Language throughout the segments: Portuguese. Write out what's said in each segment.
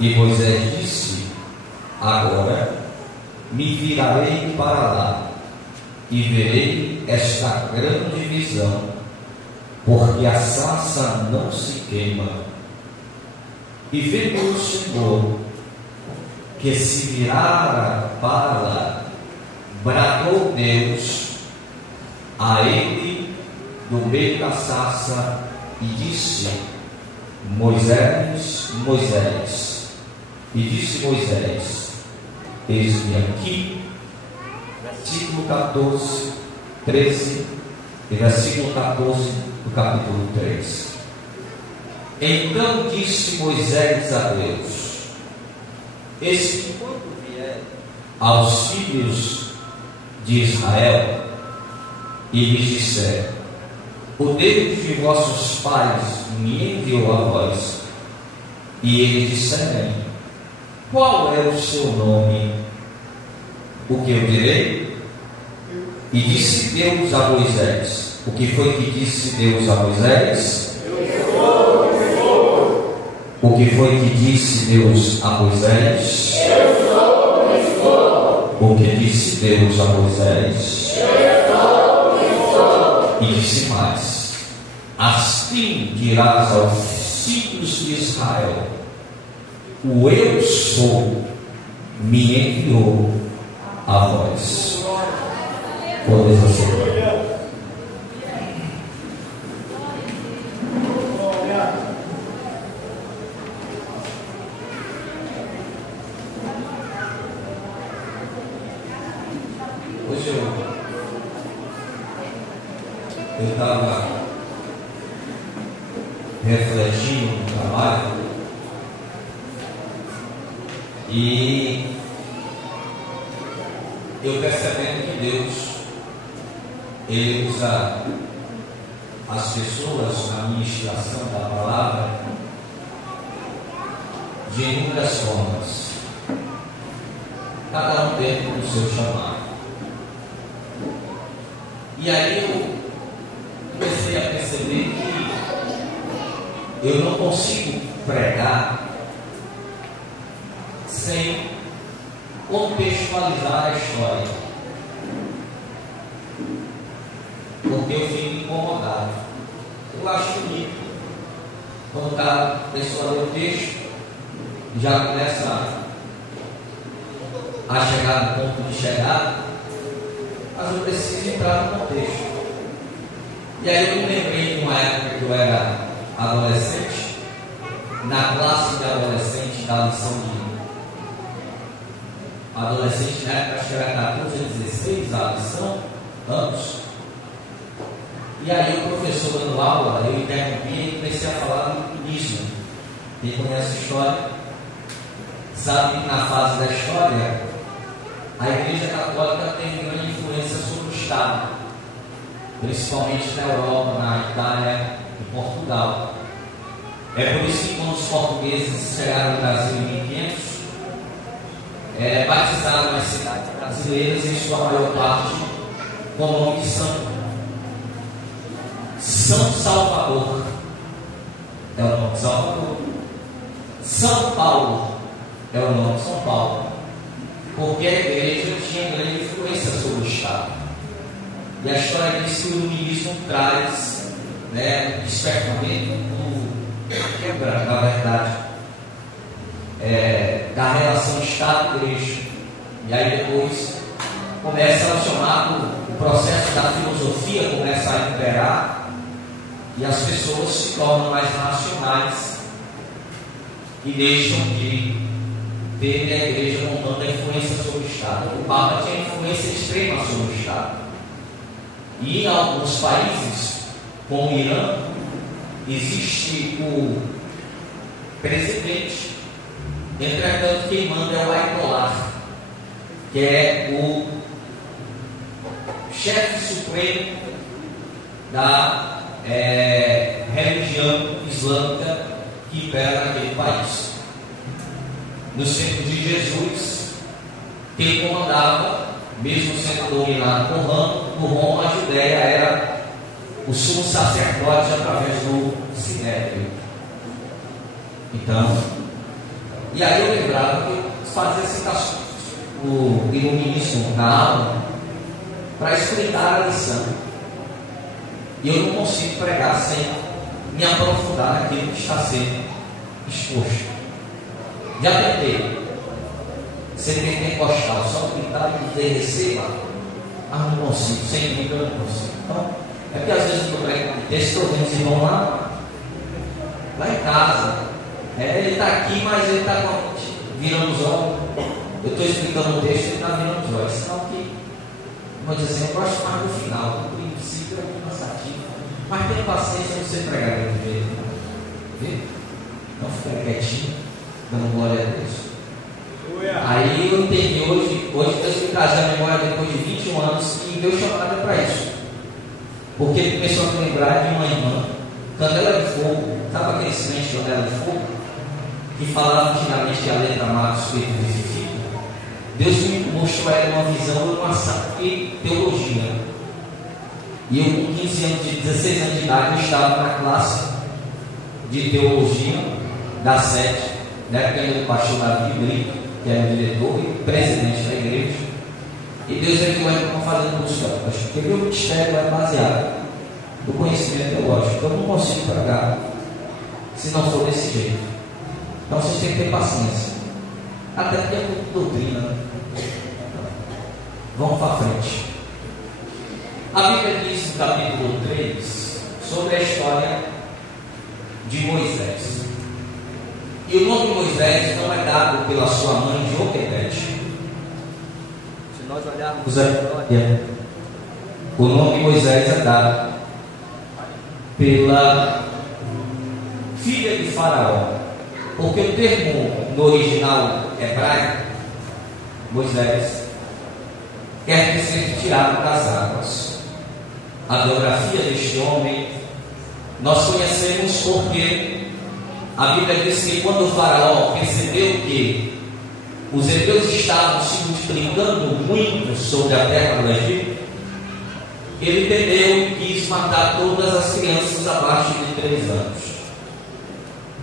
E Moisés disse: agora me virarei para lá e verei esta grande visão, porque a sarça não se queima. E vendo o Senhor que se virara para lá, bradou Deus a ele do meio da sarça e disse: Moisés, Moisés. E disse Moisés: eis-me aqui. Versículo 14, 13 e versículo 14 do capítulo 3. Então disse Moisés a Deus: eis que quando vier aos filhos de Israel e lhes disser: o Deus de vossos pais me enviou a vós, e eles disserem: qual é o seu nome? O que eu direi? E disse Deus a Moisés. O que foi que disse Deus a Moisés? O que foi que disse Deus a Moisés? O que disse Deus a Moisés? E disse mais: assim dirás aos filhos de Israel: o eu sou me enviou a vós. Podeis aceitar. Hoje eu estava refletindo no trabalho e eu percebendo que Deus, Ele usa as pessoas na ministração da palavra de inúmeras formas, cada um dentro do seu chamado. E aí eu comecei a perceber que eu não consigo pregar sem contextualizar a história, porque eu fico incomodado. Eu acho bonito quando a pessoa lê o texto e já começa a chegar no ponto de chegada, mas eu preciso entrar no contexto. E aí eu me lembrei de uma época que eu era adolescente, na classe de adolescente da lição de adolescente, na época acho que era 14 a 16 a lição, anos. E aí o professor dando aula, eu interrompi e comecei a falar do início. Quem conhece a história sabe que na fase da história a Igreja Católica teve grande influência sobre o Estado, principalmente na Europa, na Itália e Portugal. É por isso que quando os portugueses chegaram no Brasil em 1500, batizaram as cidades brasileiras em sua maior parte com o nome de santo. São Salvador é o nome de Salvador. São Paulo é o nome de São Paulo, porque a igreja tinha grande influência sobre o Estado. E a história diz que o iluminismo traz despertamento quebra, na verdade, da relação Estado-Igreja. E aí depois começa o chamado, o processo da filosofia começa a imperar e as pessoas se tornam mais racionais e deixam de ter a igreja montando a influência sobre o Estado. O Papa tinha influência extrema sobre o Estado. E em alguns países, como o Irã, existe o presidente. Entretanto, quem manda é o Ayatollah, que é o chefe supremo da religião islâmica que impera naquele país. Nos tempos de Jesus, quem comandava, mesmo sendo dominado por Roma, a Judéia era o sumo sacerdote através do Sinédrio. Então, E aí eu lembrava que eu fazia citações no início da aula para explicar a lição. E eu não consigo pregar sem me aprofundar naquilo que está sendo exposto. Já tentei ser pentecostal, só gritar e dizer receba, mas não consigo, sem dúvida eu não consigo. Então, é porque às vezes eu estou pregando texto, estou vendo os irmãos lá em casa. Ele está aqui, mas ele está virando os olhos. Eu estou explicando o texto, ele está virando os olhos. Senão que, vou dizer assim, eu gosto mais do final, do princípio é muito cansativo. Mas tenha paciência de você pregar desse jeito. Vê? Não ficar quietinho, dando glória a Deus. Aí eu entendi hoje Deus me traz a memória depois de 21 anos que Deus chamava para isso. Porque ele começou a me lembrar de uma irmã, Canela de Fogo, sabe aquele crente Canela de Fogo? Que falava antigamente que a letra Marcos especifica. Deus me mostrou a ela uma visão de uma teologia. E eu com 15 anos, 16 anos de idade, eu estava na classe de teologia da sede, né, pelo pastor Davi Brito, que era o diretor e presidente da igreja. E Deus revelou a como fazer busca, porque o meu ministério é baseado no conhecimento teológico. Então eu não consigo pregar se não for desse jeito. Então vocês têm que ter paciência. Até porque é tudo doutrina. Vamos para frente. A Bíblia diz no capítulo 3 sobre a história de Moisés. E o nome de Moisés não é dado pela sua mãe Joquebede. Se nós olharmos a história, o nome de Moisés é dado pela filha de Faraó. Porque o termo no original hebraico, Moisés, quer dizer tirado das águas. A biografia deste homem nós conhecemos porque a Bíblia diz que quando o Faraó percebeu que os hebreus estavam se multiplicando muito sobre a terra do Egito, ele temeu e quis matar todas as crianças abaixo de 3 anos.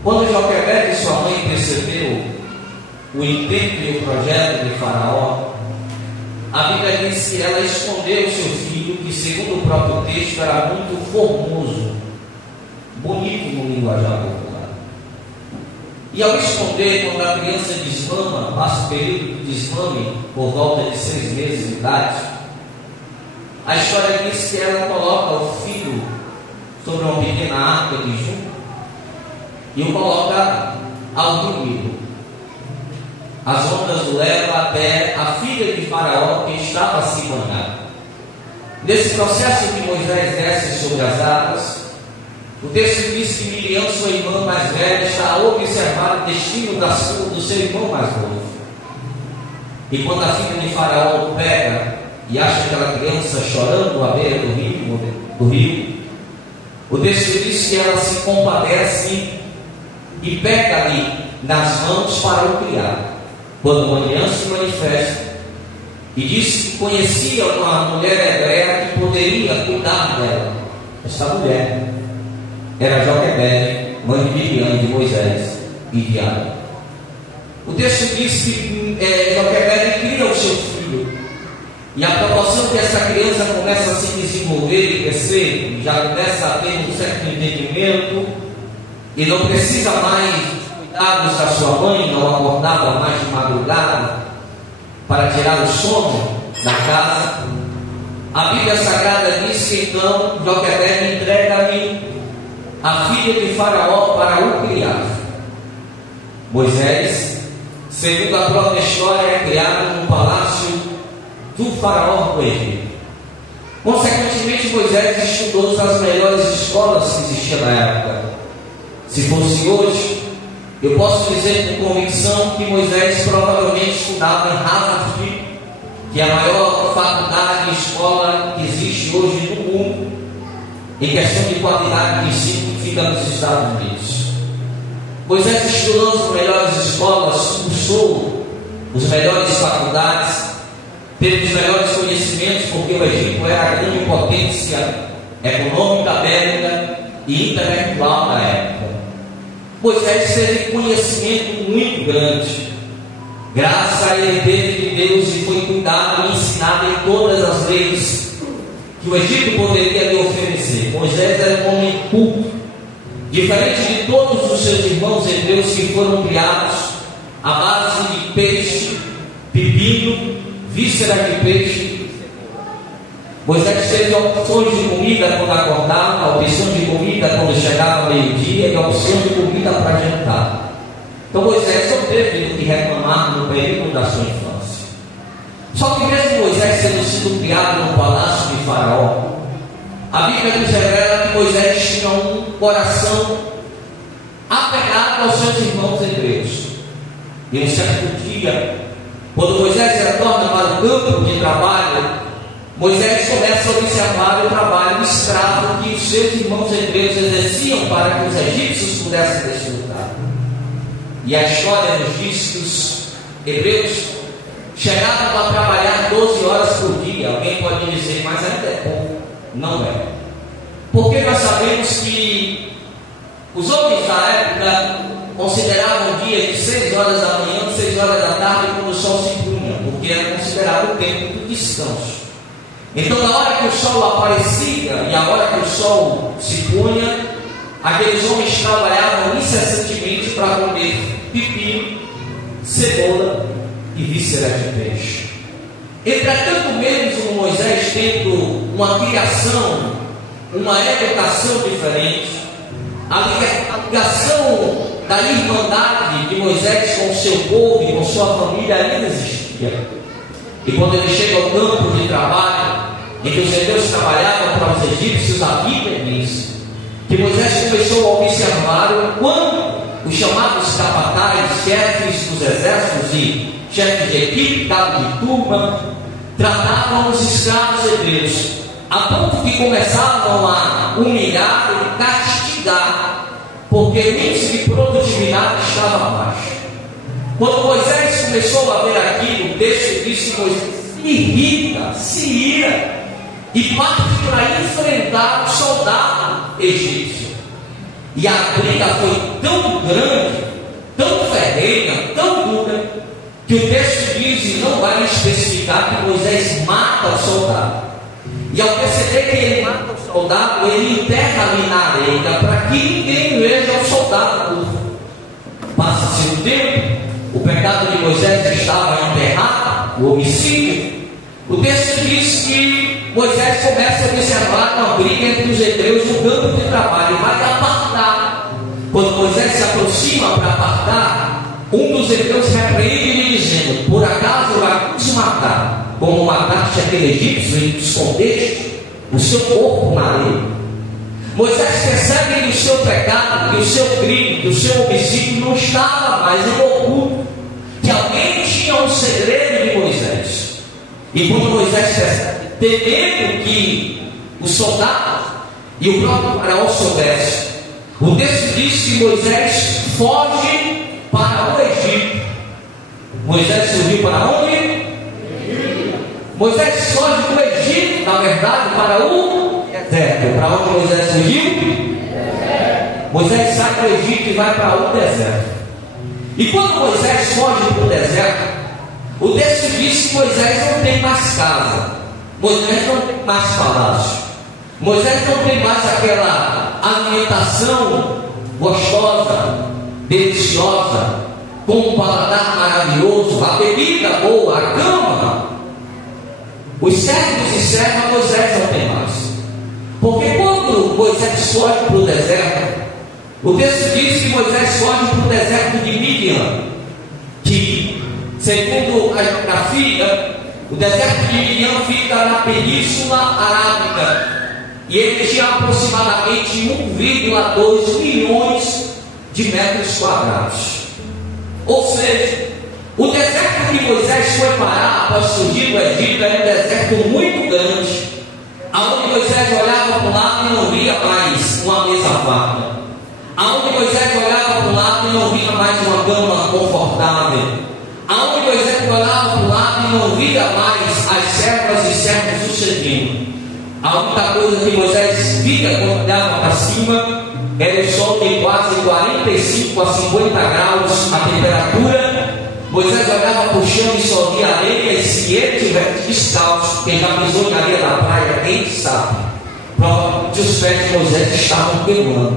Quando Joquebede e sua mãe percebeu o intento e o projeto de Faraó, a Bíblia diz que ela escondeu seu filho, que segundo o próprio texto era muito formoso, bonito no linguajar popular. E ao esconder, quando a criança desmama, passa o período de desmame por volta de 6 meses de idade, a história diz que ela coloca o filho sobre uma pequena arca de junco e o coloca ao dormir. As ondas o levam até a filha de Faraó, que estava a se banhar. Nesse processo que Moisés desce sobre as águas, o texto diz que Miriam, sua irmã mais velha, está a observar o destino do seu irmão mais novo. E quando a filha de Faraó o pega e acha aquela criança chorando à beira do rio, o texto diz que ela se compadece e pega ali nas mãos para o criar. Quando Miriam se manifesta e disse que conhecia uma mulher hebreia que poderia cuidar dela. Esta mulher era Joquebede, mãe de Miriam, de Moisés e de Arão. O texto diz que Joquebede cria o seu filho, e a proporção que essa criança começa a se desenvolver e crescer, já começa a ter um certo entendimento e não precisa mais cuidados da sua mãe, não acordava mais de madrugada para tirar o sono da casa. A Bíblia Sagrada diz que então Joquebede entrega-lhe a filha de Faraó para o criar. Moisés, segundo a própria história, é criado no palácio do Faraó do Egito. Consequentemente, Moisés estudou nas melhores escolas que existiam na época. Se fosse hoje, eu posso dizer com convicção que Moisés provavelmente estudava em Harvard, que é a maior faculdade e escola que existe hoje no mundo, em questão de qualidade de ensino, que fica nos Estados Unidos. Moisés estudou nas melhores escolas, cursou as melhores faculdades, teve os melhores conhecimentos, porque o Egito era a grande potência econômica, bélica e intelectual da época. Moisés teve conhecimento muito muito grande. Graças a ele teve de Deus e foi cuidado e ensinado em todas as leis que o Egito poderia lhe oferecer. Moisés era um homem culto, diferente de todos os seus irmãos hebreus que foram criados à base de peixe, pepino, víscera de peixe. Moisés teve opções de comida quando acordava, opção de comida quando chegava meio-dia e opção de comida para jantar. Então Moisés não teve o que reclamar no período da sua infância. Só que mesmo Moisés tendo sido criado no palácio de Faraó, a Bíblia nos revela que Moisés tinha um coração apegado aos seus irmãos hebreus. E um certo dia, quando Moisés retorna para o campo de trabalho, Moisés começa a observar o trabalho escravo que os seus irmãos hebreus exerciam para que os egípcios pudessem desfrutar. E a história nos diz que os hebreus chegavam para trabalhar 12 horas por dia. Alguém pode dizer, mas ainda é pouco. Não é. Porque nós sabemos que os homens da época consideravam o dia de 6 horas da manhã, 6 horas da tarde, quando o sol se punha, porque era considerado o tempo do descanso. Então, na hora que o sol aparecia e a hora que o sol se punha, aqueles homens trabalhavam incessantemente para comer pepino, cebola e víscera de peixe. Entretanto, mesmo Moisés tendo uma criação, uma educação diferente, a ligação da irmandade de Moisés com o seu povo e com sua família ainda existia. E quando ele chega ao campo de trabalho, em que os hebreus trabalhavam para os egípcios, a Bíblia diz que Moisés começou a observar o quanto os chamados capatazes, chefes dos exércitos e chefes de equipe, cabo de turma, tratavam os escravos hebreus, a ponto que começavam a humilhar e castigar, porque o índice de produtividade estava baixo. Quando Moisés começou a ver aquilo, o texto diz que Moisés se irrita, se ira e parte para enfrentar o soldado egípcio. E a briga foi tão grande, tão ferrenha, tão dura, que o texto diz, e não vai especificar, que Moisés mata o soldado. E ao perceber que ele mata o soldado, ele enterra ali na areia para que ninguém veja o soldado morto. Passa-se o tempo, o pecado de Moisés estava enterrado, o homicídio. O texto diz que Moisés começa a observar uma briga entre os hebreus no campo de trabalho e vai apartar. Quando Moisés se aproxima para apartar, um dos hebreus repreende-lhe dizendo: por acaso vai nos matar, como mataste aquele egípcio e escondeste o seu corpo na areia? Moisés percebe que o seu pecado, que o seu crime, que o seu homicídio não estava mais em oculto, que alguém tinha um segredo de Moisés. E quando Moisés percebe, temendo que os soldados e o próprio faraó soubesse, o texto diz que Moisés foge para o Egito. Moisés fugiu para onde? Moisés foge do Egito, na verdade, para o deserto. Para onde Moisés fugiu? Moisés sai do Egito e vai para o deserto. E quando Moisés foge para o deserto, o texto diz que Moisés não tem mais casa, Moisés não tem mais palácio, Moisés não tem mais aquela alimentação gostosa, deliciosa, com um paladar maravilhoso, a bebida boa, a cama. Os servos e servas Moisés não tem mais. Porque quando Moisés foge para o deserto, o texto diz que Moisés foge para o deserto de Midian, que, segundo a geografia, o deserto de Midian fica na Península Arábica. E ele tinha aproximadamente 1,2 milhões de metros quadrados. Ou seja, o deserto que Moisés foi parar após surgir do Egito era um deserto muito grande, aonde Moisés olhava para um lado e não via mais uma mesa farta, aonde Moisés olhava para um lado e não via mais uma cama confortável, aonde Moisés olhava para um lado e não via mais as servas e servos sucedendo. A única coisa que Moisés via quando olhava para cima era o sol em quase 45 a 50 graus a temperatura, Moisés olhava para o chão e só via areia, e se ele tivesse descalço, quem já pisou na areia da praia, quem sabe, provavelmente os pés de Moisés estavam queimando.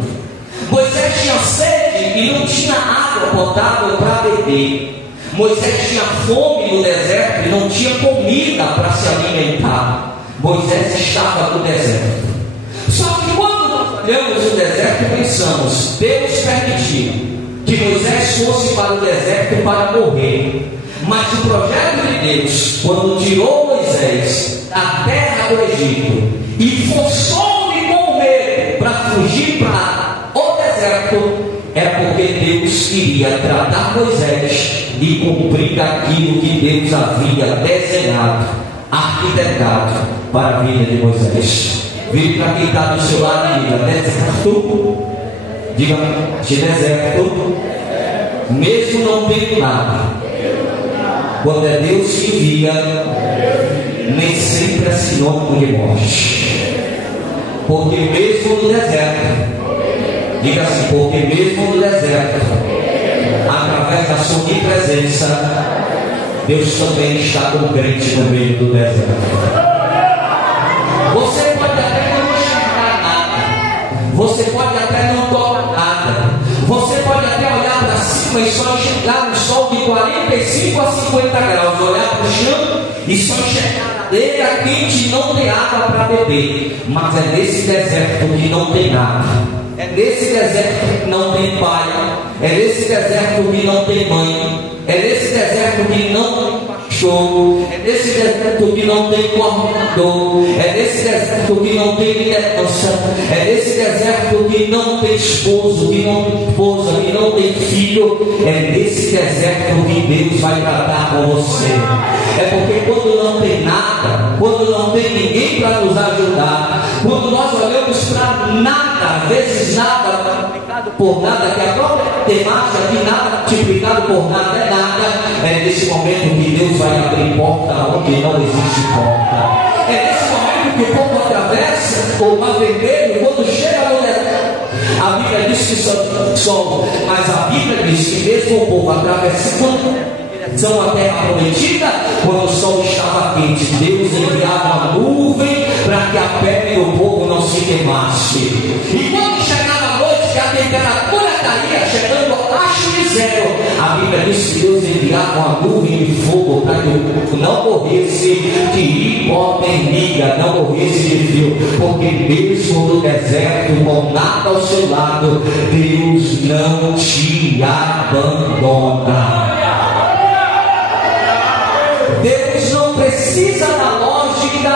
Moisés tinha sede e não tinha água potável para beber. Moisés tinha fome no deserto e não tinha comida para se alimentar. Moisés estava no deserto. Só que quando nós olhamos o deserto, pensamos: Deus permitiu que Moisés fosse para o deserto para morrer. Mas o projeto de Deus, quando tirou Moisés da terra do Egito e forçou-lhe com medo para fugir para o deserto, é porque Deus queria tratar Moisés e cumprir aquilo que Deus havia desenhado, arquitetado para a vida de Moisés. Vire para quem está do seu lado e diga: deserto. Diga: de deserto, mesmo não tendo nada, quando é Deus que envia, nem sempre é sinônimo de morte. Porque mesmo no deserto, diga assim: porque mesmo no deserto, através da sua presença, Deus também está com o crente no meio do deserto. Você pode até não enxergar nada, você pode até não tocar nada, você pode até olhar para cima e só enxergar um sol de 45 a 50 graus, olhar para o chão e só enxergar areia quente e não ter água para beber. Mas é nesse deserto que não tem nada, é nesse deserto que não tem pai, é nesse deserto que não tem mãe, é nesse deserto que não tem pastor, é nesse deserto que não tem coordenador, é nesse deserto que não tem liderança, é nesse deserto que não tem esposo, que não tem esposa, que não tem filho. É nesse deserto que Deus vai tratar com você. É porque quando não tem nada, quando não tem ninguém para nos ajudar, quando nós olhamos para nada, às vezes nada multiplicado por nada, que a própria temática de nada multiplicado por nada é nada, é nesse momento que Deus vai abrir porta onde não existe porta. É nesse momento que o povo atravessa o mar vermelho quando chega no deserto. A Bíblia diz que sol, mas a Bíblia diz que mesmo o povo atravessando são a terra prometida, quando o sol estava quente, Deus enviava uma nuvem para que a pele do povo não se queimasse. E quando chegava a noite, que a temperatura caía, chegando abaixo de zero, a Bíblia diz que Deus enviava uma nuvem de fogo para que o povo não morresse de hipotermia, não morresse de frio, porque mesmo no deserto, com nada ao seu lado, Deus não te abandona. Deus não precisa da lógica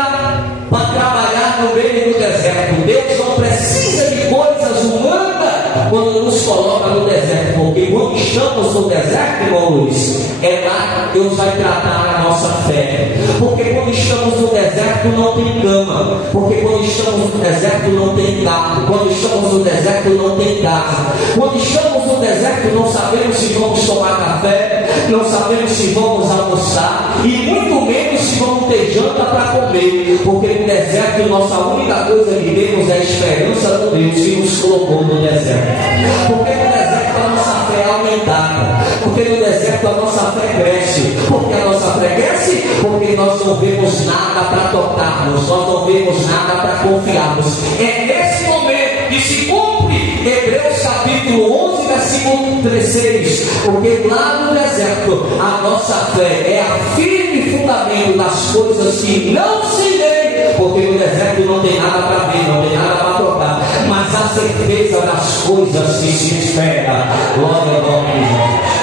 para trabalhar no meio do deserto. Deus não precisa de coisas humanas quando nos coloca no deserto, porque quando estamos no deserto, irmão Luiz, é lá que Deus vai tratar a nossa fé. Porque quando estamos no deserto não tem cama, porque quando estamos no deserto não tem carro, quando estamos no deserto não tem casa, quando estamos no deserto não sabemos se vamos tomar café, não sabemos se vamos almoçar e muito menos se vamos ter janta para comer, porque no deserto nossa única coisa que temos é a esperança do Deus que nos colocou no deserto. Porque no deserto a nossa fé é aumentada, porque no deserto a nossa fé cresce, porque a nossa fé cresce, porque nós não vemos nada para tocarmos, nós não vemos nada para confiarmos. É nesse momento que se cumpre Hebreus capítulo 11, versículo 16, porque lá no deserto a nossa fé é a firme fundamento das coisas que não se veem, porque no deserto não tem nada para ver, não tem nada para tocar, mas a certeza das coisas que se espera. Glória ao nome de Jesus.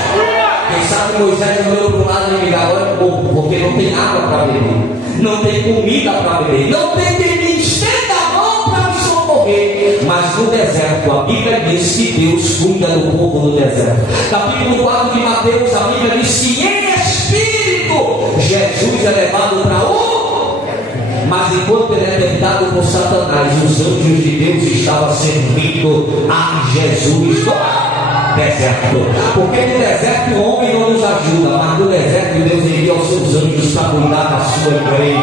Quem sabe Moisés olhou para o lado e disse: agora é pouco, porque não tem água para beber, não tem comida para beber, não tem quem estenda a mão para me socorrer. Mas no deserto, a Bíblia diz que Deus cuida do povo no deserto. Capítulo 4 de Mateus, a Bíblia diz que em espírito Jesus é levado para o... Mas enquanto ele é tentado por Satanás, os anjos de Deus estavam servindo a Jesus no deserto. Porque no deserto o homem não nos ajuda, mas no deserto Deus envia os seus anjos para cuidar da sua igreja.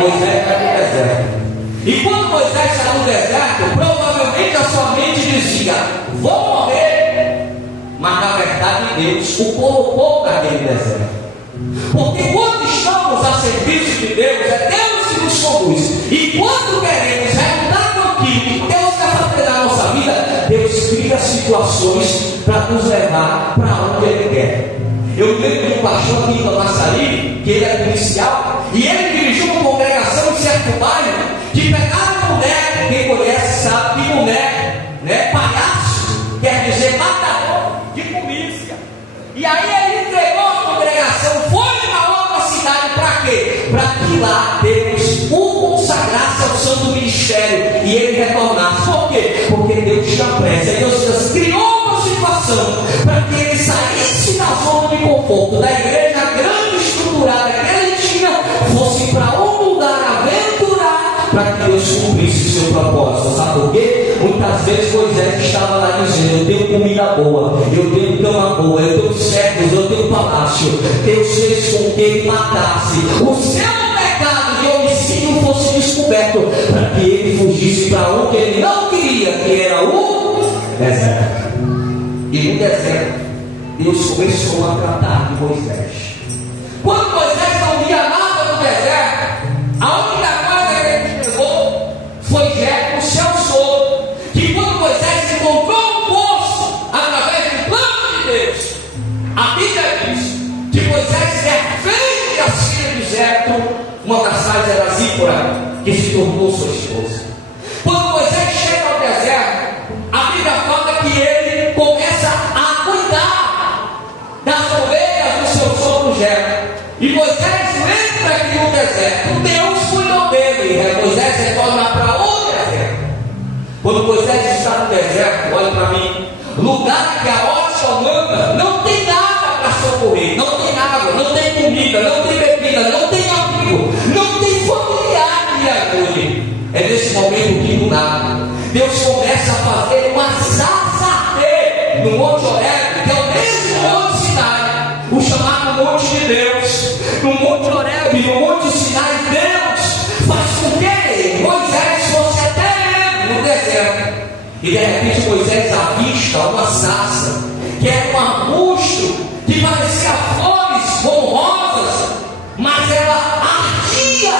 Moisés está no deserto. E quando Moisés está no deserto, provavelmente a sua mente dizia: vou morrer. Mas na verdade necessidade, Deus o colocou naquele deserto. Porque quando estamos a serviço de Deus, é Deus que nos conduz. E quando queremos resultar com aquilo que Deus quer fazer na nossa vida, Deus cria situações para nos levar para onde Ele quer. Eu lembro de um pastor aqui em Camaçari, que ele é policial, e ele dirigiu uma congregação em certo bairro, que pegaram boneco, quem conhece sabe que boneco, né, palhaço, quer dizer matador de polícia. E aí ele entregou a congregação, foi para outra cidade, para quê? Para que lá Deus o consagrasse ao santo ministério e ele retornasse. Por quê? Porque Deus tinha pressa. Deus criou uma situação para que ele saísse da zona de conforto da igreja grande, estruturada que ele tinha, fosse para um lugar aventurar, para que Deus cumprisse o seu propósito. Sabe por quê? Muitas vezes Moisés estava lá dizendo: eu tenho comida boa, eu tenho cama boa, eu tenho servos, eu tenho palácio. Deus fez com que ele matasse. O seu pecado de homicídio fosse descoberto, para que ele fugisse para onde ele não queria, que era o deserto. E no deserto, Deus começou a tratar de Moisés. Quando Moisés não via nada no deserto, a única coisa que ele levou foi Jetro, o seu sogro, que quando Moisés encontrou um poço através do plano de Deus, a Bíblia diz que Moisés defende a filha de Jetro, uma das quais era Zípora, que se tornou sua esposa. Quando Moisés chega ao deserto, a Bíblia fala que ele começa a cuidar das ovelhas do seu sogro Jetro. E Moisés lembra que no deserto Deus cuidou dele. Moisés retorna para o deserto. Quando Moisés está no deserto, olha para mim, lugar que a hora humana não tem nada para socorrer, não tem água, não tem comida, não tem bebida, não tem abrigo, não tem familiar que lhe ajude. É nesse momento que do nada Deus começa a fazer uma sarça arder no Monte Horebe, que é o mesmo Monte Sinai, o chamado Monte de Deus. No Monte Horebe, no Monte Sinai, Deus faz com que Moisés fosse até ele no deserto. E de repente Moisés avista uma sarça, que era um arbusto que parecia flores como rosas, mas ela ardia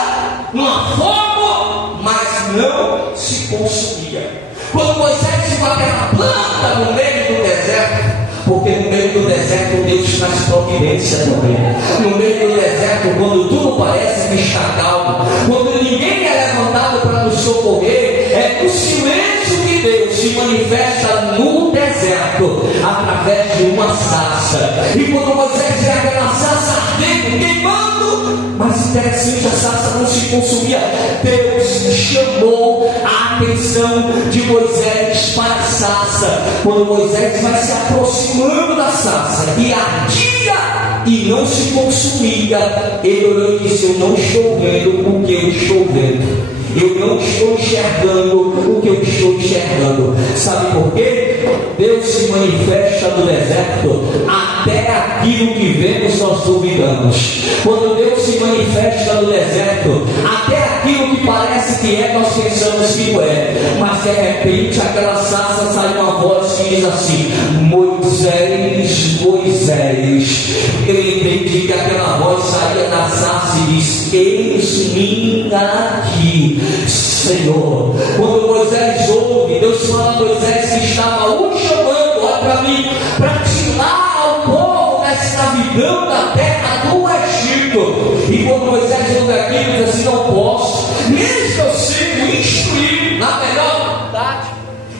numa fogo, mas não se consumia. Quando Moisés viu aquela planta no meio do deserto, porque no meio do deserto Deus faz providência também. No meio do deserto, quando tudo parece que está calmo, quando ninguém é levantado para nos socorrer, é o silêncio que Deus se manifesta no deserto através de uma sarça. E quando Moisés vê aquela sarça ardendo, queimando, mas interessante, a sarça não se consumia, Deus chamou a atenção de Moisés para a sarça. Quando Moisés vai se aproximando da sarça, que ardia e não se consumia, ele olhou e disse: eu não estou vendo o que eu estou vendo. Eu não estou enxergando o que eu estou enxergando. Sabe por quê? Deus se manifesta no deserto. Até aquilo que vemos nós duvidamos. Quando Deus se manifesta no deserto, até aquilo que parece que é, nós pensamos que não é. Mas de repente aquela sarça sai uma voz que diz assim: Moisés, Moisés. Eu entendi que aquela voz saía da sarça e diz: eis-me aqui, Senhor. Quando Moisés ouve, Deus fala a Moisés que estava o chamando, olha para mim, para tirar o povo da escravidão da terra do Egito. E quando Moisés ouve aquilo, diz assim: não posso, mesmo que eu sigo instruído na melhor vontade,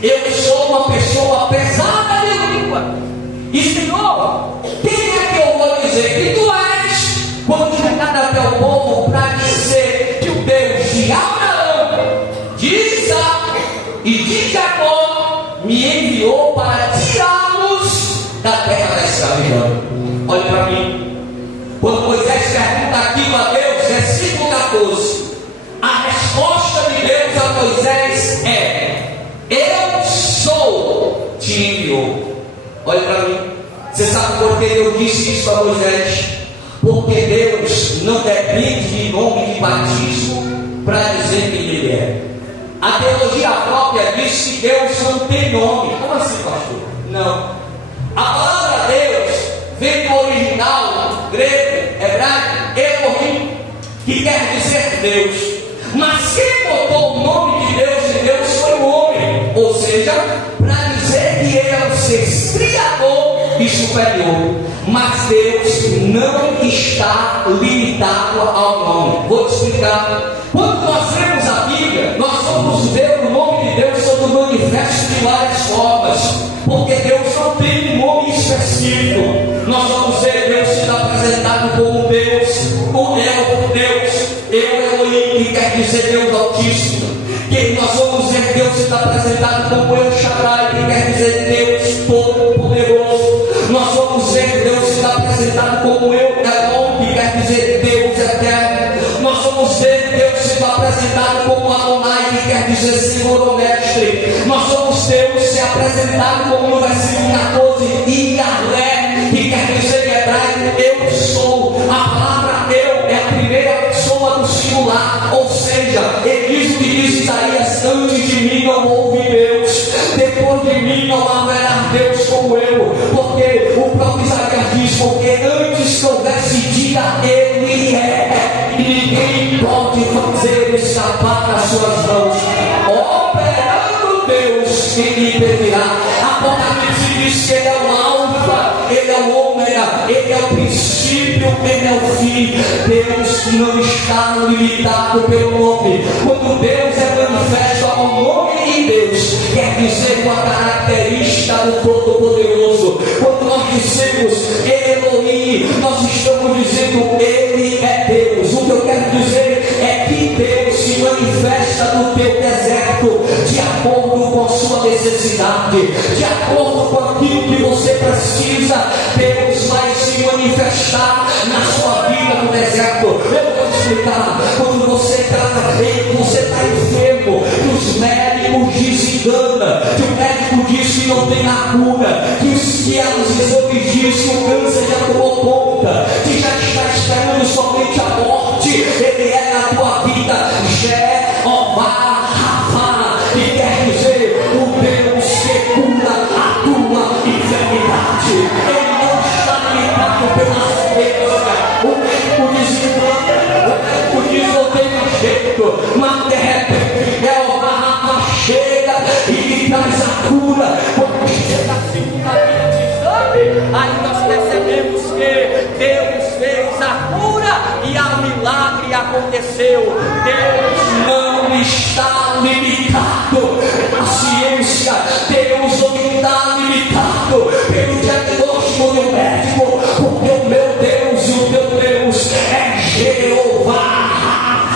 eu sou uma pessoa pesada de língua. E Senhor, quem é que eu vou dizer que tu és? Quando chegar até o povo para dizer que o Deus de Abraão, de Isaac e de Jacó me enviou para tirá-los da terra da escravidão. Olha para mim. Quando Moisés pergunta aquilo a Deus, versículo 14, a resposta de Deus a Moisés é: eu sou, te enviou. Olha para mim. Você sabe por que Deus disse isso a Moisés? Porque Deus não depende de nome de batismo para dizer quem Ele é. A teologia própria diz que Deus não tem nome. Como assim, pastor? Não. A palavra Deus vem do original grego, hebraico, Elohim, que quer dizer Deus. Mas quem botou o nome de Deus em Deus foi o homem, ou seja, para dizer que ele é o ser criador e superior. Mas Deus não está limitado ao nome. Vou te explicar. Quando nós lemos a Bíblia, nós vamos ver o nome de Deus sob o manifesto de várias formas, porque Deus não tem um nome específico. Nós vamos ver Deus sendo apresentado como Deus, o Deus, Elohim, que quer dizer Deus Altíssimo. Que nós vamos ver Deus sendo apresentado como El Shaddai, que quer dizer Deus Todo-Poderoso. Nós vamos ver Deus sendo apresentado como El Elon, que quer dizer Deus Eterno. Nós vamos ver Deus sendo apresentado como Adonai, que quer dizer Senhor ou Mestre. Nós vamos Deus ser apresentado como no versículo 14, Yahvé, que quer dizer em hebraico eu sou. A palavra eu é a primeira pessoa do singular, ou seja, ele diz o que diz Isaías: antes de mim não houve Deus, depois de mim não haverá Deus como eu. Porque o próprio Isaías diz: porque antes que houvesse dia, ele é, e ninguém pode fazer escapar das suas mãos. Operando Deus, quem lhe impedirá? Apocalipse diz que ele é o alfa, ele é o ômega, ele é o princípio, ele é o fim. Deus não está limitado pelo nome. Quando Deus é manifesto ao nome em Deus, quer dizer com a característica do Todo-Poderoso. Quando nós dizemos Elohim, nós estamos dizendo ele é Deus. O que eu quero dizer é que Deus se manifesta no teu deserto de acordo com a sua necessidade, de acordo com aquilo que você precisa. Deus vai se manifestar na sua vida no deserto. Eu vou te explicar. Quando você está enfermo, que os médicos desengana, que o médico diz que não tem a cura, que os exames dizem que o câncer já tomou conta, que já está esperando somente a morte. Ele é na tua vida Jeová Rafa, que quer dizer o Deus que cura a tua enfermidade. Ele não está limitado pelas doenças. O médico desengana, o médico diz não tem jeito, mas de repente Jeová Rafa chega e lhe traz a cura. Quando chega a segunda-feira de exame, aí nós percebemos que Deus fez a cura e a milagre aconteceu. Deus não está limitado pela ciência, Deus não está limitado pelo diagnóstico do médico, porque o meu Deus e o teu Deus é Jeová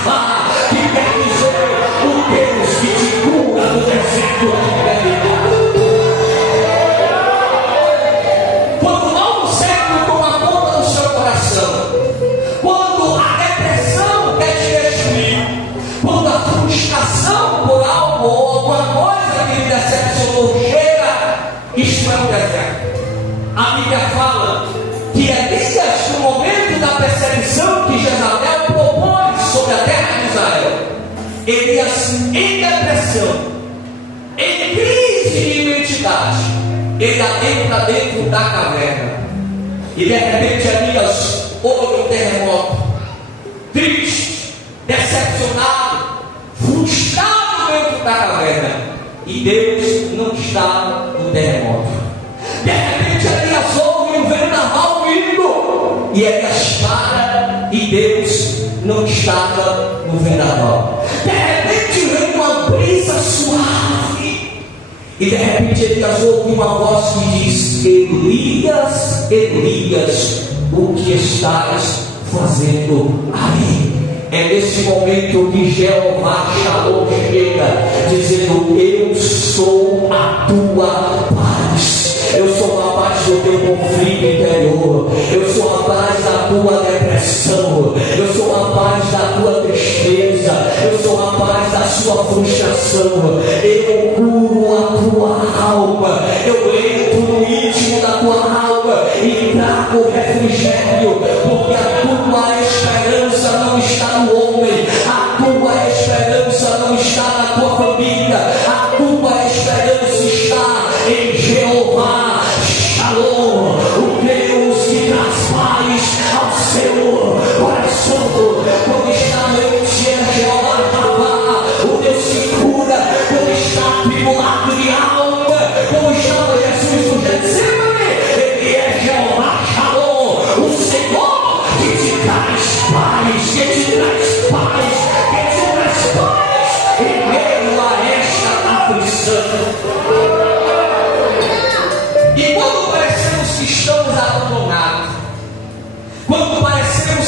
Rafa, que quer dizer o Deus que te cura no deserto da vida. Quando algo certo toma conta do seu coração, quando a depressão quer te destruir, quando a frustração por algo ou alguma coisa que lhe decepcionou chega, isto é um deserto. A Bíblia fala que Elias, no momento da perseguição que Jezabel propôs sobre a terra de Israel, Elias em depressão, em crise de identidade, ele adentra dentro da caverna, e de repente Elias ouve um terremoto, triste, decepcionado, frustrado dentro da caverna, e Deus não está no terremoto. De repente Elias ouve um vendaval vindo, e Elias para, e Deus não estava no vendaval. De repente vem uma brisa suave, e de repente Elias ouve uma voz que diz: Elias, Elias, o que estás fazendo ali? É nesse momento que Jeová Shalom chega, dizendo: eu sou a tua paz. Eu sou a paz do teu conflito interior. Eu sou a paz da tua depressão. Eu sou a paz da tua tristeza. Eu sou a paz da sua frustração. Eu curo a tua alma. Eu entro no íntimo da tua alma e trago refrigério, porque a tua esperança não está no homem. A tua esperança não está na tua família. A tua esperança está em Jeová Shalom, o Deus que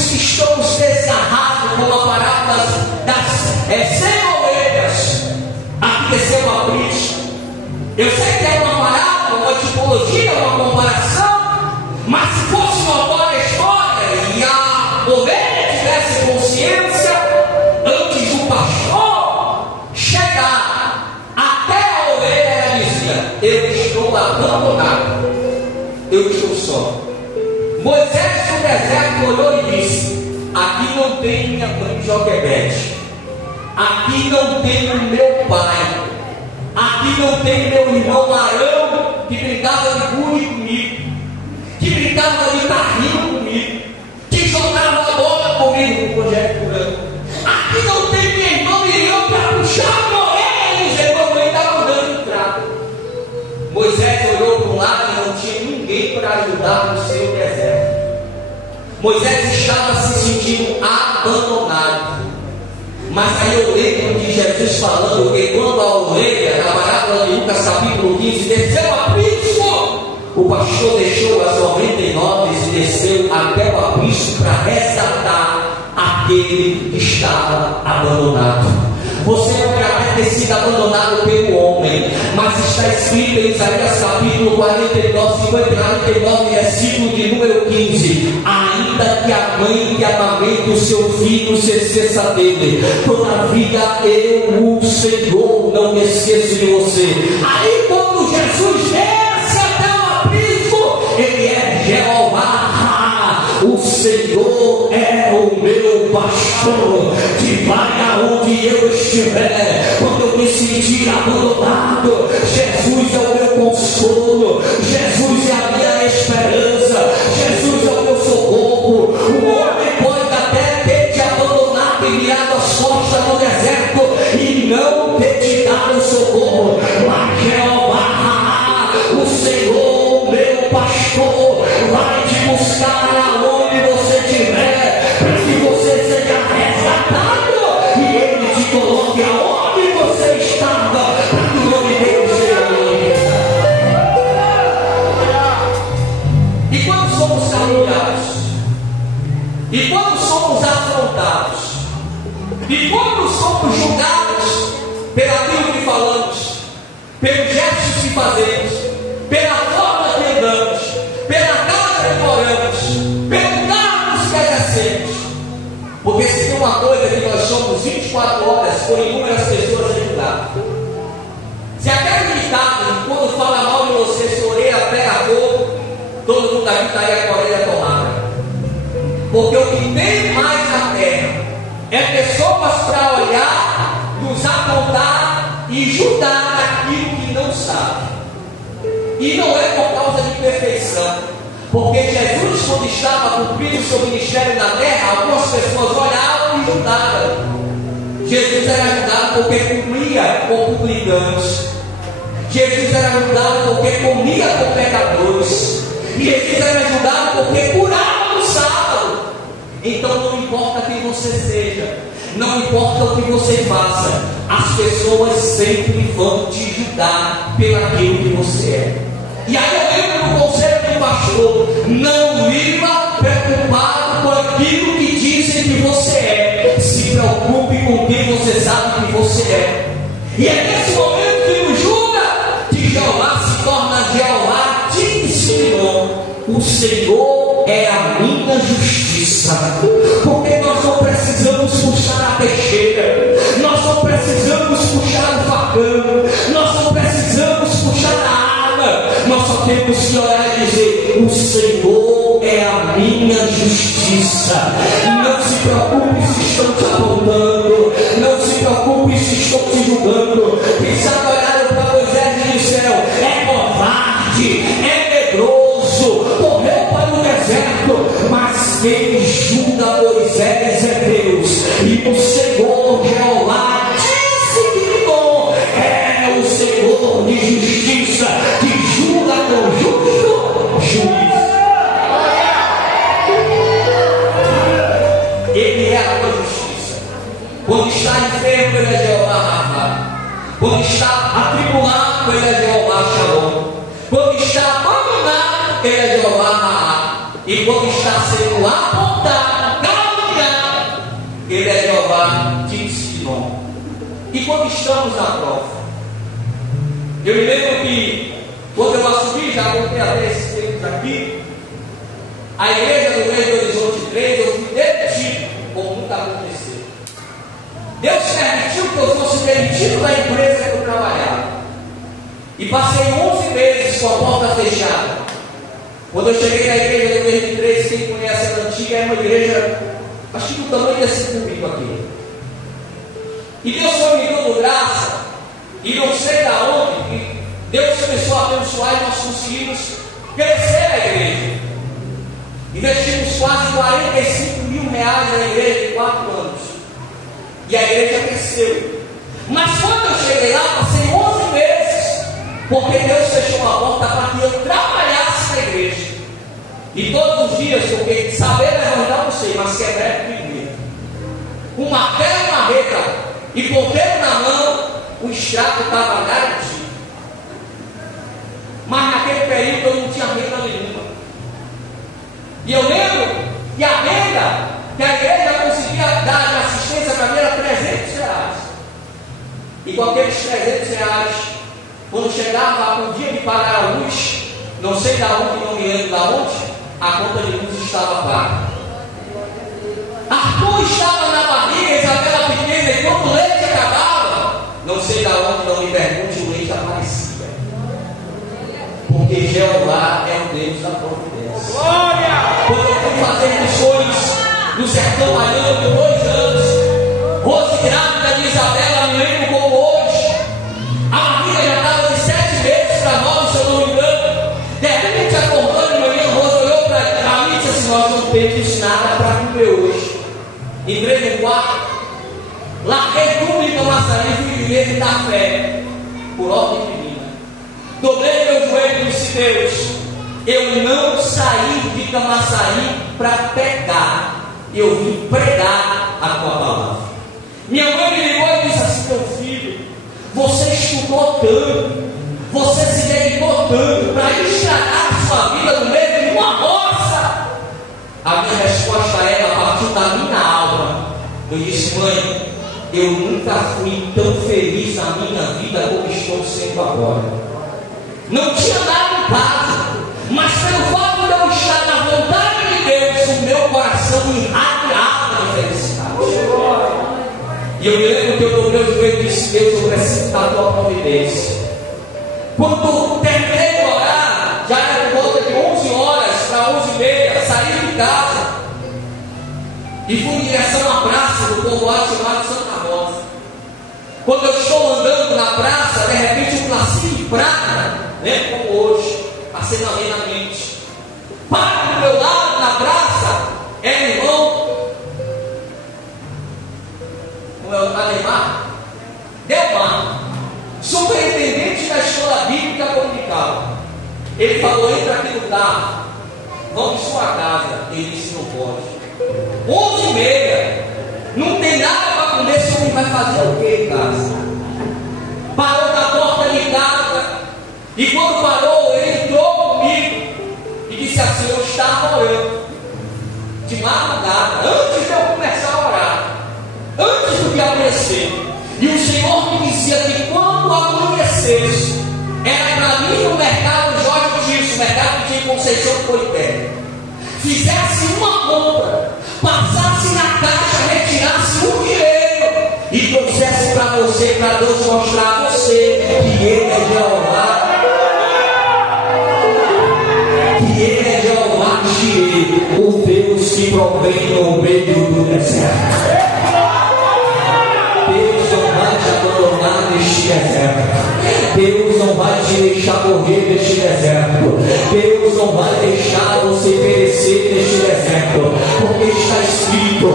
que estamos desgarrados, como a parábola das 100 ovelhas, aqui desceu uma Cristo. Eu sei que é uma parábola, uma tipologia, uma comparação, mas se fosse uma boa história e a ovelha tivesse consciência, antes do pastor chegar até a ovelha, ela dizia: eu estou abandonado, eu estou só. Moisés no deserto olhou e disse: aqui não tem minha mãe Joquebede, aqui não tem o meu pai, aqui não tem meu irmão Arão, que brincava de gude comigo, que brincava de carrinho comigo, que jogava a bola comigo no projeto Curando. Aqui não tem minha irmã Miriam para puxar a orelha e dizer: mamãe estava dando entrada. Moisés olhou para um lado e não tinha ninguém para ajudar no seu deserto. Moisés estava se sentindo abandonado. Mas aí eu lembro de Jesus falando que quando a ovelha, na parábola de Lucas capítulo 15, desceu a aprisco, o pastor deixou as 99 e desceu até o aprisco para resgatar aquele que estava abandonado. Você pode até ter sido abandonado pelo homem, mas está escrito em Isaías capítulo 49, versículo de número 15: ainda que a mãe que amamente o seu filho se esqueça dele, todavia eu, o Senhor, não me esqueço de você. Aí quando Jesus desce até o aprisco, ele é Jeová, o Senhor é o meu pastor, que vai aonde eu estiver. Quando eu me sentir abandonado, Jesus é o meu consolo, Jesus é a minha esperança, Jesus é o meu socorro. O homem pode até ter te abandonado e virado as costas no deserto e não ter te dado socorro, mas Jeová, o Senhor, meu pastor, vai te buscar aonde você estiver, para que você seja resgatado e ele te coloque aonde você estava, para que o nome dele seja glorificado. E quando somos caluniados, e quando somos afrontados, e quando somos julgados pelaquilo que falamos, pelos gestos que fazemos, pela forma que andamos, pela casa que moramos, pelo cargo que exercemos, porque se tem uma coisa que nós somos 24 horas por inúmeras pessoas a julgar. Se aquele ditado, quando fala mal de você, sua orelha pega fogo, todo mundo aqui estaria com a orelha tomada. Porque o que tem mais na terra é pessoas para olhar, nos apontar e julgar aquilo que não sabe. E não é por causa de perfeição, porque Jesus, quando estava cumprindo o seu ministério na terra, algumas pessoas olhavam e julgavam. Jesus era julgado porque comia com publicanos, Jesus era julgado porque comia com pecadores, Jesus era julgado porque curava no sábado. Então não importa quem você seja, não importa o que você faça, as pessoas sempre vão te julgar pelaquilo que você é. E aí eu lembro do conselho do pastor: não viva preocupado com aquilo que dizem que você é, se preocupe com quem você sabe que você é. E é nesse momento que nos julga que Jeová se torna Jeová Tissimon. O Senhor é a minha justiça, porque nós não precisamos puxar a peixeira, nós não precisamos puxar o facão, nós não precisamos puxar a arma, nós só temos que orar e dizer: o Senhor é a minha justiça. Não se preocupe se estão te apontando, não se preocupe se estão te julgando. Quem sabe olharam para Moisés e disseram: é covarde, é medroso, correu para o deserto. Mas quem julga Moisés é Deus, e o Senhor Jeová Tissimon é o Senhor de justiça, que julga com justo juízo. Ele é a tua justiça. Quando está enfermo, ele é Jeová Rafa. Quando está atribulado, ele é Jeová Shalom. Quando está abandonado, ele é Jeová Raá. E quando está sendo apontado, e quando estamos na prova. Eu me lembro que quando eu assumi, já contei até esses tempos aqui, a igreja do Grande Horizonte 3, eu fui demitido, como nunca aconteceu. Deus permitiu que eu fosse demitido da empresa que eu trabalhava. E passei 11 meses com a porta fechada. Quando eu cheguei na igreja do 23, quem conhece a antiga, é uma igreja, acho que do tamanho desse público aqui. E Deus foi me dando graça, e não sei da onde, Deus começou a abençoar e nós conseguimos crescer a igreja. Investimos quase 45 mil reais na igreja em 4 anos. E a igreja cresceu. Mas quando eu cheguei lá, passei 11 meses, porque Deus fechou uma porta para que eu trabalhasse na igreja. E todos os dias, porque saber levantar não sei, mas quebrar é primeiro. Com martelo e marreta e ponteiro na mão, o estrago estava garantido. Mas naquele período eu não tinha renda nenhuma. E eu lembro que a renda que a igreja conseguia dar de assistência para mim era 300 reais. E com aqueles 300 reais, quando chegava o dia de pagar a luz, não sei da onde, não me lembro da onde, a conta de luz estava paga. Arthur estava na barriga, Isabela pequena, e quando o leite acabava, não sei da onde, não me pergunte, o leite aparecia. Porque Jeová é o Deus da providência. Glória! Quando eu fui fazer missões no sertão baiano por 2 anos, Rose grávida de Isabela, me lembro como hoje, a barriga já estava de 7 meses para 9, se eu não me engano. De repente, acordando de manhã, Rose olhou para mim e disse assim: nós não temos nada para comer hoje. Entrei no quarto, larguei tudo em Camaçari e fui viver da fé, por ordem divina. Dobrei meu joelho e disse: Deus, eu não saí de Camaçari para pecar, eu vim pregar a tua palavra. Minha mãe me ligou e disse assim: meu filho, você estudou tanto, você se dedicou tanto para estragar a sua vida no meio de uma roça. A minha resposta era, a partir da minha alma, eu disse: mãe, eu nunca fui tão feliz na minha vida como estou sendo agora. Não tinha nada em casa, mas pelo fato de eu estar na vontade de Deus, o meu coração irradiava de felicidade. E eu me lembro que eu dobrei o joelho e disse: Deus, eu preciso da tua providência. Quando terminei de orar, já era por volta de 11 horas para 11h30, saí de casa e fui em direção à praça do povoado chamado Santa Rosa. Quando eu estou andando na praça, de repente um lacinho de prata, como hoje, acena na mente. Para do meu lado na praça, é o irmão, como é o Ademar, Delmar, superintendente da escola bíblica dominical. Ele falou: entra aqui no carro, vamos em sua casa. Ele disse: não pode. 11h30, não tem nada para comer, o senhor vai fazer o que em casa? Parou na porta de casa, e quando parou, ele entrou comigo e disse assim: eu estava orando de madrugada, antes de eu começar a orar, antes do que amanhecer, e o Senhor me dizia que quando amanhecesse, era para mim no mercado Jorge Disso, mercado de Conceição do Coité, fizesse uma compra, passasse na caixa, retirasse um dinheiro e trouxesse para você, para Deus mostrar a você que Ele é Jeová. Que Ele é Jeová Jireh, o Deus que provém no meio do deserto. Deus não vai te abandonar neste deserto. Deus não vai te deixar morrer neste deserto. Deus não vai deixar você perecer neste deserto. Porque está escrito: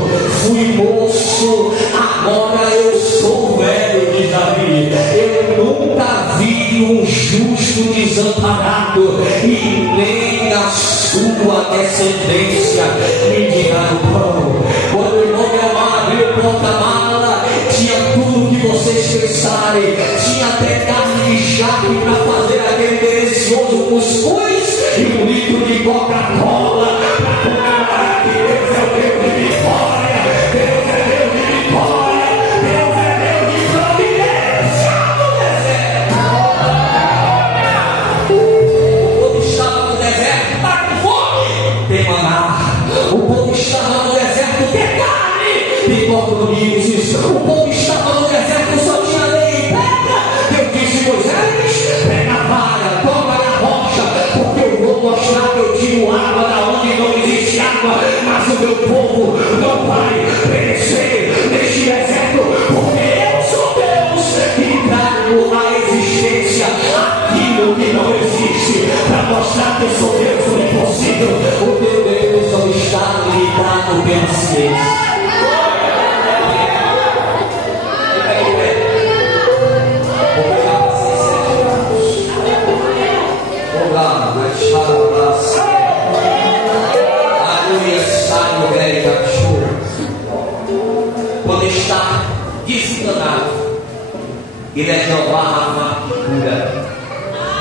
fui moço, agora eu sou velho, diz Davi. Eu nunca vi um justo desamparado, e nem a sua descendência mendigar o pão. Quando o irmão Delmar abriu o porta-mala, tinha tudo que vocês pensarem. Tinha até carne de charque para fazer aquele delicioso cuscuz e 1 litro de Coca-Cola para comemorar que Deus é o Deus de vitória, Deus é Deus de vitória, Deus é Deus de providência. compromissos. O povo estava no deserto, só tinha lei e pedra. Deus disse: Moisés, pega a vara, toma na rocha, porque eu vou mostrar que eu tiro água da onde não existe água. Mas o meu povo não vai perecer neste deserto, porque eu sou Deus e trago à existência aquilo que não existe, para mostrar que eu sou Deus do impossível. O teu Deus não está limitado pela ciência. Quando está desenganado, ele é Jeová Rafa, cura.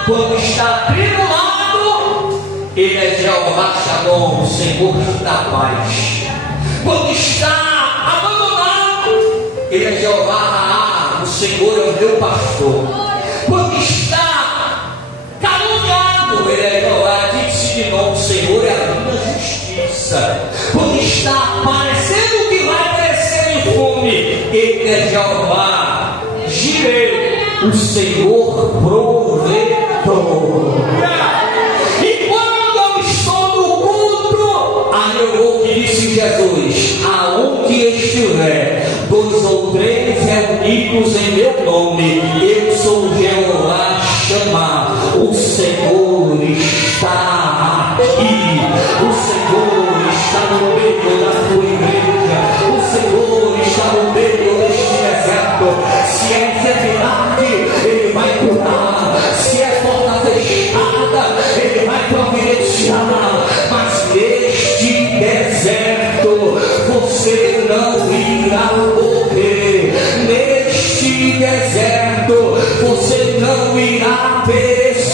Quando está atribulado, ele é Jeová Shalom, o Senhor da paz. Quando está abandonado, ele é Jeová Raá, o Senhor é o meu pastor. Quando está caluniado, ele é Jeová Tidsinon, o Senhor é a minha justiça. Quando está parecendo que vai perecer de fome, ele é Jeová Jireh, o Senhor provedor. E quando eu estou no culto, aí eu vou, que disse Jesus: aonde estiver 2 ou 3 reunidos em meu nome, eu sou Jeová Shammah. O Senhor está aqui. O Senhor está no meio da tua igreja. O Senhor está no meio deste deserto. Se é enfermidade, Ele vai curar. Se é porta fechada, Ele vai providenciar. Mas neste deserto você não irá morrer. Neste deserto você não irá perecer.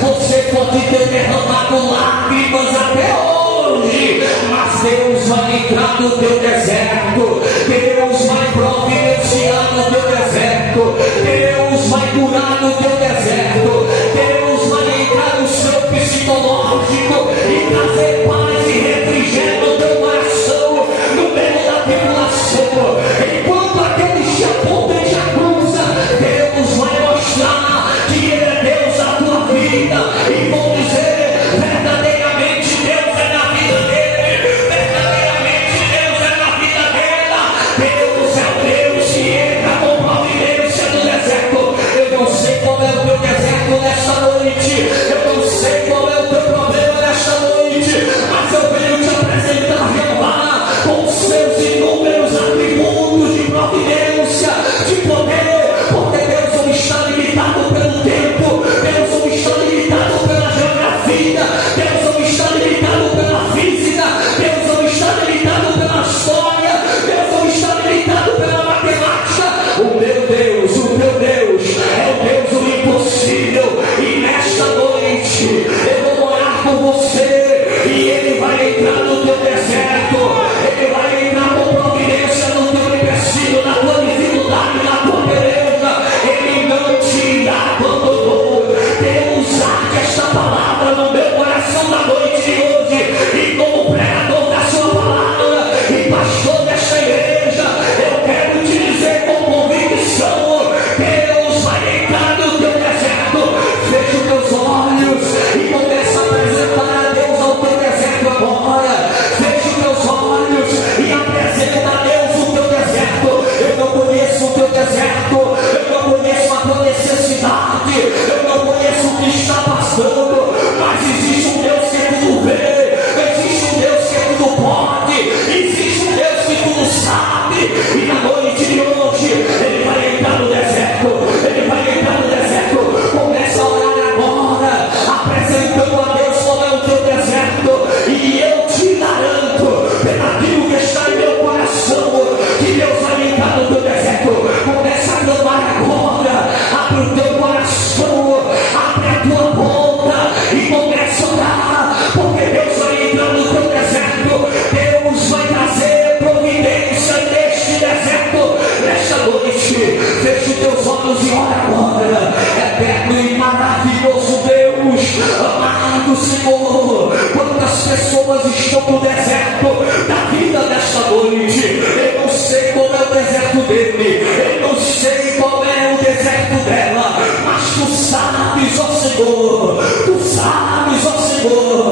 Você pode ter derramado lágrimas até hoje, mas Deus vai entrar no teu deserto. Deus vai providenciar no teu deserto. Deus vai curar no teu deserto. Deus vai entrar no seu psicológico e trazer paz e refrigério no teu coração no meio da tribulação. Enquanto aqueles te apontam e te acusam, Deus vai mostrar que Ele é Deus da tua vida e vão dizer: verdadeiramente Deus é na vida dele, verdadeiramente Deus é na vida dela. Deus é o Deus que entra com providência no deserto. Eu não sei qual é o teu deserto nesta noite, eu não sei qual é o teu problema nesta noite, mas eu venho te apresentar Jeová com os seus inúmeros atributos de providência, de poder, porque Deus não está limitado pelo tempo, Deus não está limitado pela geografia, Deus não está limitado pela física, Deus não está limitado pela história, Deus não está limitado pela matemática. O meu Deus, o teu Deus, é o Deus do impossível. E nesta noite eu vou orar por você, e Ele vai entrar no teu deserto. Ele vai entrar com providência no teu empecilho, na tua dificuldade, na tua beleza. Ele não te abandonou. Deus arde esta palavra no meu coração na noite de hoje, e como pregador da sua palavra e pastor desta igreja, eu quero te dizer com convicção: Deus vai entrar no teu deserto. Feche os teus olhos e começa a apresentar a Deus ao teu deserto agora. Feche os teus olhos e apresenta a Deus o teu deserto. Eu não conheço o teu deserto, eu não conheço a tua necessidade, eu não conheço o que está passando, mas existe um Deus que tudo vê, existe um Deus que tudo pode, existe um Deus que tudo sabe. E na noite de hoje Ele vai entrar no deserto, Ele vai entrar no deserto. Começa a orar agora, apresentando a Deus qual é o teu deserto, e eu te garanto, pelaquilo que está em meu coração, que Deus vai entrar no teu deserto. Começa a clamar agora, abre o teu coração, abre a tua boca e começa a orar, porque Deus vai entrar no teu deserto. Deus vai trazer providência neste deserto, nesta noite. Feche os teus olhos e ora agora. Eterno e maravilhoso Deus, amado Senhor, quantas pessoas estão no deserto da vida nesta noite? Eu não sei Senhor. Tu sabes, ó Senhor,